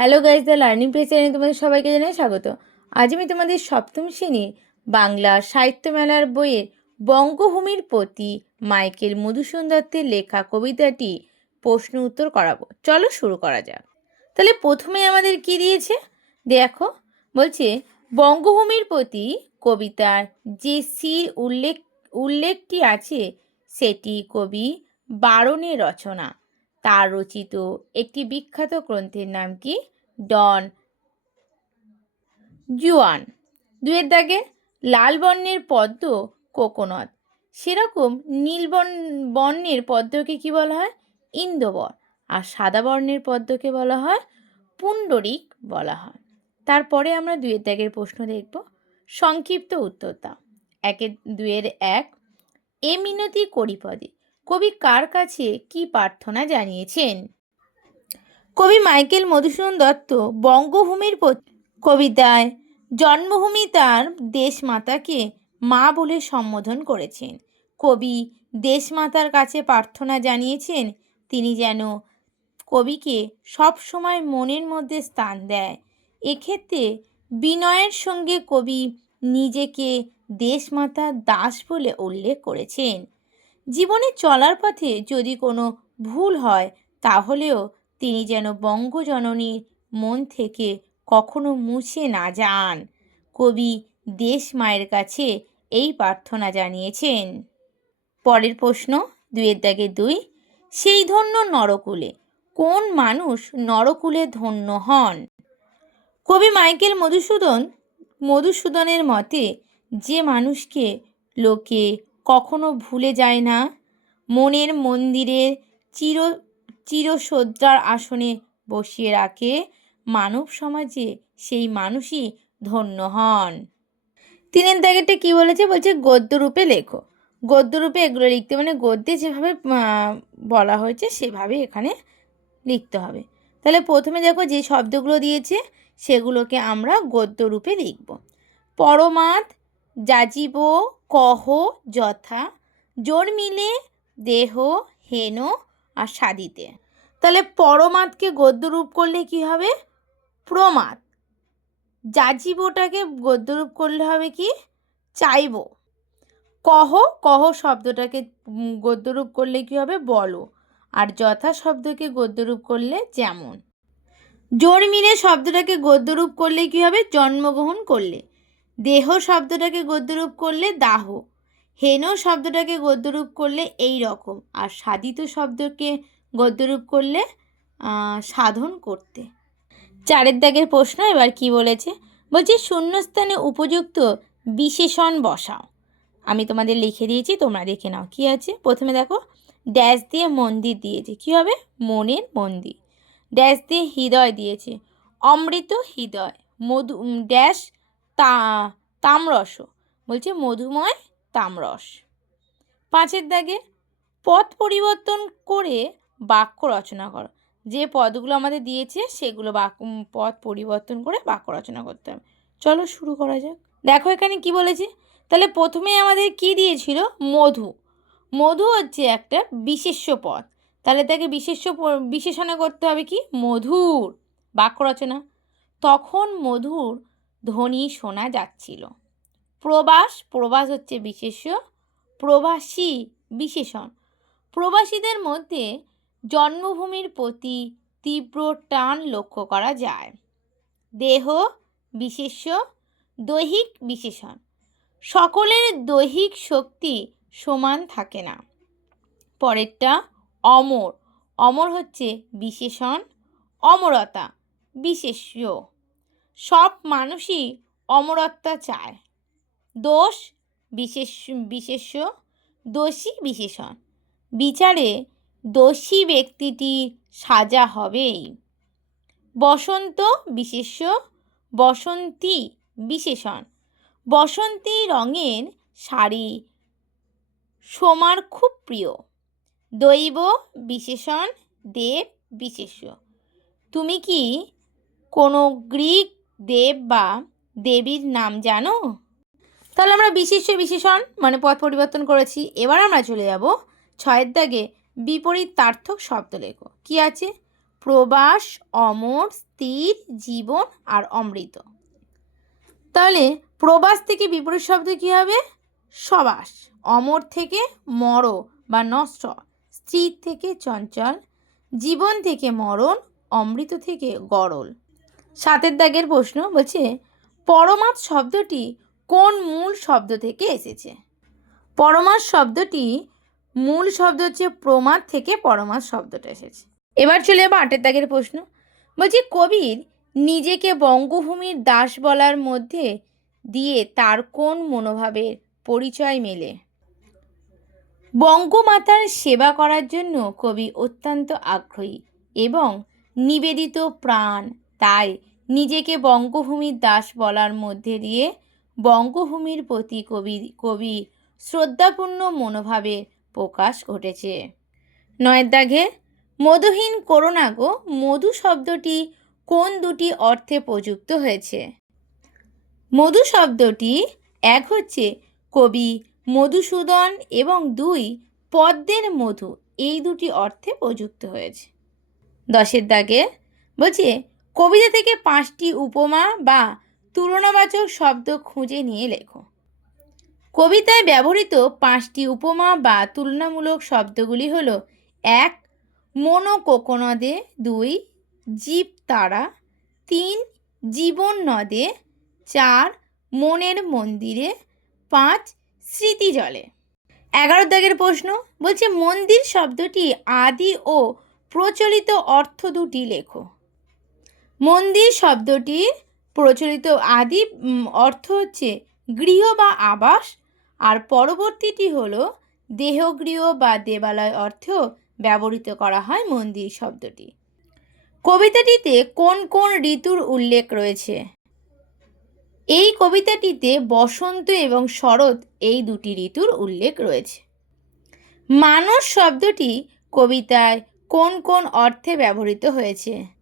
Hello guys the learning place চ্যানেলে তোমাদের সবাইকে জানাই স্বাগত। আজ আমি তোমাদের সপ্তম শ্রেণির বাংলা সাহিত্য মেলার বইয়ের বঙ্গভূমির প্রতি মাইকেল মধুসূদন দত্তের লেখা কবিতাটি প্রশ্ন উত্তর করাবো। চলো শুরু করা যাক। তাহলে প্রথমে আমাদের কি দিয়েছে? দেখো, বলছে, বঙ্গভূমির প্রতি কবিতার যে সির উল্লেখ, উল্লেখটি আছে, সেটি কবি বারণের রচনা। তার রচিত একটি বিখ্যাত গ্রন্থের নাম কি? ডন জুয়ান। দুয়ের দাগে লাল বর্ণের পদ্ম কোকোনট। সেরকম নীল বর্ণ- বর্ণের পদ্মকে কি বলা হয়? ইন্দোবর আর সাদা বর্ণের পদ্মকে বলা হয়? পুণ্ডরিক বলা হয়। তারপরে আমরা দুয়ের দাগের প্রশ্ন দেখব। সংক্ষিপ্ত উত্তর দাও একের, দুয়ের এক এ মিনতি করি পদে কবি কার কাছে কি প্রার্থনা জানিয়েছেন? কবি মাইকেল মধুসূদন দত্ত, বঙ্গভূমির কবিতায়, জন্মভূমি তার দেশমাতাকে মা বলে সম্বোধন করেছেন। কবি দেশমাতার কাছে প্রার্থনা জানিয়েছেন, তিনি যেন কবিকে সব সময় মনের মধ্যে স্থান দেয়। এক্ষেত্রে বিনয়ের সঙ্গে কবি নিজেকে দেশমাতার দাস বলে উল্লেখ করেছেন। জীবনে চলার পথে যদি কোনো ভুল হয়, তাহলেও তিনি যেন বঙ্গজননীর মন থেকে কখনো মুছে না যান। কবি দেশ মায়ের কাছে এই প্রার্থনা জানিয়েছেন। পরের প্রশ্ন, দুয়ের দাগে দুই, সেই ধন্য নরকুলে, কোন মানুষ নরকুলে ধন্য হন? কবি মাইকেল মধুসূদন, মধুসূদনের মতে যে মানুষকে লোকে কখনো ভুলে যায় না। মনের মন্দিরে চির চিরশ্রদ্ধার আসনে বসিয়ে রাখে মানব সমাজে সেই মানুষই ধন্য হন। তিনের দাগেরটা কি বলেছে? বলছে গদ্যরূপে লেখো। গদ্যরূপে এগুলো লিখতে মানে গদ্যে যেভাবে বলা হয়েছে সেভাবে এখানে লিখতে হবে। তাহলে প্রথমে দেখো যে শব্দগুলো দিয়েছে সেগুলোকে আমরা গদ্যরূপে লিখব। পরমাদ যাজিব কহ যথা, জোর মিলে দেহ হেন আর সাদিতে তাহলে পরমাদকে গদ্যরূপ করলে কি হবে? প্রমাদ যাজিবটাকে গদ্যরূপ করলে হবে কি? চাইব। কহ কহ শব্দটাকে গদ্যরূপ করলে কি হবে? বলো। আর যথা শব্দকে গদ্যরূপ করলে যেমন। জোর মিলে শব্দটাকে গদ্যরূপ করলে কি হবে? জন্মগ্রহণ করলে। দেহ শব্দটাকে গদ্যরূপ করলে দাহ, হেন শব্দটাকে গদ্যরূপ করলে এই রকম, আর সাধিত শব্দকে গদ্যরূপ করলে সাধন করতে। চারের দাগের প্রশ্ন এবার কি বলেছে? বলছে, শূন্যস্থানে উপযুক্ত বিশেষণ বসাও। আমি তোমাদের লিখে দিয়েছি, তোমরা দেখে নাও কি আছে। প্রথমে দেখো, ড্যাশ দিয়ে মন্দির দিয়েছে। কি হবে? মনের মন্দির। ড্যাশ দিয়ে হৃদয় দিয়েছে। অমৃত হৃদয়। মধু ড্যাশ তা তামরস। বলছে মধুময় তামরস। পাঁচের দাগে পথ পরিবর্তন করে বাক্য রচনা করো। যে পদগুলো আমাদের দিয়েছে সেগুলো উম, পদ পরিবর্তন করে বাক্য রচনা করতে হবে। চলো শুরু করা যাক। দেখো এখানে কি বলেছে। তাহলে প্রথমে আমাদের কি দিয়েছিল? মধু। মধু হচ্ছে একটা বিশেষ্য পদ। তাহলে তাকে বিশেষ্য বিশেষণে করতে হবে কি? মধুর বাক্য রচনা। তখন মধুর ধ্বনি শোনা যাচ্ছিল। প্রবাস প্রবাস হচ্ছে বিশেষ্য, প্রবাসী বিশেষণ। প্রবাসীদের মধ্যে জন্মভূমির প্রতি তীব্র টান লক্ষ্য করা যায়। দেহ বিশেষ্য, দৈহিক বিশেষণ। সকলের দৈহিক শক্তি সমান থাকে না। পরেরটা, অমর। অমর হচ্ছে বিশেষণ, অমরতা, বিশেষ্য। সব মানুষই অমরত্বা চায়। দোষ বিশেষ, বিশেষ্য, দোষী বিশেষণ। বিচারে দোষী ব্যক্তিটির সাজা হবেই। বসন্ত বিশেষ্য, বসন্তী বিশেষণ। বসন্তী রঙের শাড়ি সোমার খুব প্রিয়। দৈব বিশেষণ, দেব বিশেষ্য। তুমি কি কোনো গ্রিক দেব বা দেবীর নাম জানো? তাহলে আমরা বিশেষ্য বিশেষণ মানে পথ পরিবর্তন করেছি। এবার আমরা চলে যাব ছয়ের দাগে বিপরীত তার্থক শব্দ লেখো। কি আছে? প্রবাস, অমর, স্থির, জীবন আর অমৃত। তাহলে প্রবাস থেকে বিপরীত শব্দ কী হবে? সবাস। অমর থেকে মর বা নষ্ট। স্থির থেকে চঞ্চল। জীবন থেকে মরণ। অমৃত থেকে গরল। সাতের দাগের প্রশ্ন বলছে পরমাত শব্দটি কোন মূল শব্দ থেকে এসেছে? পরমাত শব্দটি মূল শব্দ হচ্ছে প্রমাদ থেকে পরমাত শব্দটা এসেছে। এবার চলে যাব আটের দাগের প্রশ্ন। বলছি, কবির নিজেকে বঙ্গভূমির দাস বলার মধ্যে দিয়ে তার কোন মনোভাবের পরিচয় মেলে? বঙ্গমাতার সেবা করার জন্য কবি অত্যন্ত আগ্রহী এবং নিবেদিত প্রাণ, তাই নিজেকে বঙ্গভূমির দাস বলার মধ্যে দিয়ে বঙ্গভূমির প্রতি কবি কবি শ্রদ্ধাপূর্ণ মনোভাবের প্রকাশ ঘটেছে। নয়ের দাগে মধুহীন করোনা গো, মধু শব্দটি কোন দুটি অর্থে প্রযুক্ত হয়েছে? মধু শব্দটি এক হচ্ছে কবি মধুসূদন এবং দুই পদ্মের মধু, এই দুটি অর্থে প্রযুক্ত হয়েছে। দশের দাগে বলছে কবিতা থেকে পাঁচটি উপমা বা তুলনাবাচক শব্দ খুঁজে নিয়ে লেখো। কবিতায় ব্যবহৃত পাঁচটি উপমা বা তুলনামূলক শব্দগুলি হল এক, মনো কোকোনদে, দুই, জীব তারা, তিন, জীবন নদে, চার, মনের মন্দিরে, পাঁচ, স্মৃতি জলে। এগারো দাগের প্রশ্ন বলছে মন্দির শব্দটি আদি ও প্রচলিত অর্থ দুটি লেখো। মন্দির শব্দটির প্রচলিত আদি অর্থ হচ্ছে গৃহ বা আবাস। আর পরবর্তীটি হলো দেহগৃহ বা দেবালয় অর্থেও ব্যবহৃত করা হয় মন্দির শব্দটি। কবিতাটিতে কোন কোন ঋতুর উল্লেখ রয়েছে? এই কবিতাটিতে বসন্ত এবং শরৎ এই দুটি ঋতুর উল্লেখ রয়েছে। মানস শব্দটি কবিতায় কোন কোন অর্থে ব্যবহৃত হয়েছে?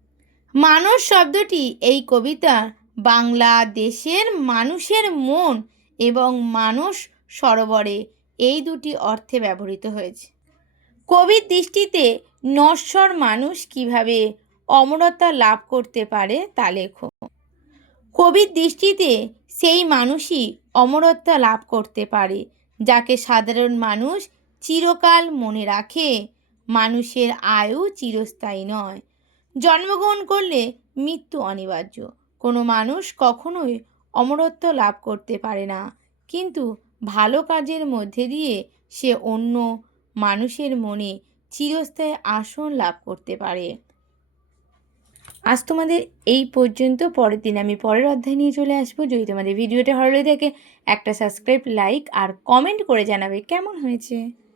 মানস শব্দটি এই কবিতা বাংলাদেশের মানুষের মন এবং মানুষ সরোবরে এই দুটি অর্থে ব্যবহৃত হয়েছে। কবির দৃষ্টিতে নশ্বর মানুষ কীভাবে অমরতা লাভ করতে পারে তা লেখো। কবির দৃষ্টিতে সেই মানুষই অমরত্ব লাভ করতে পারে, যাকে সাধারণ মানুষ চিরকাল মনে রাখে। মানুষের আয়ু চিরস্থায়ী নয় জন্মগ্রহণ করলে মৃত্যু অনিবার্য। কোনো মানুষ কখনোই অমরত্ব লাভ করতে পারে না। কিন্তু ভালো কাজের মধ্যে দিয়ে সে অন্য মানুষের মনে চিরস্থায়ী আসন লাভ করতে পারে। আজ তোমাদের এই পর্যন্ত। পরের দিন আমি পরের অধ্যায় নিয়ে চলে আসব। যদি তোমাদের ভিডিওটা ভালো লেগে থাকে, একটা সাবস্ক্রাইব লাইক আর কমেন্ট করে জানাবে কেমন হয়েছে।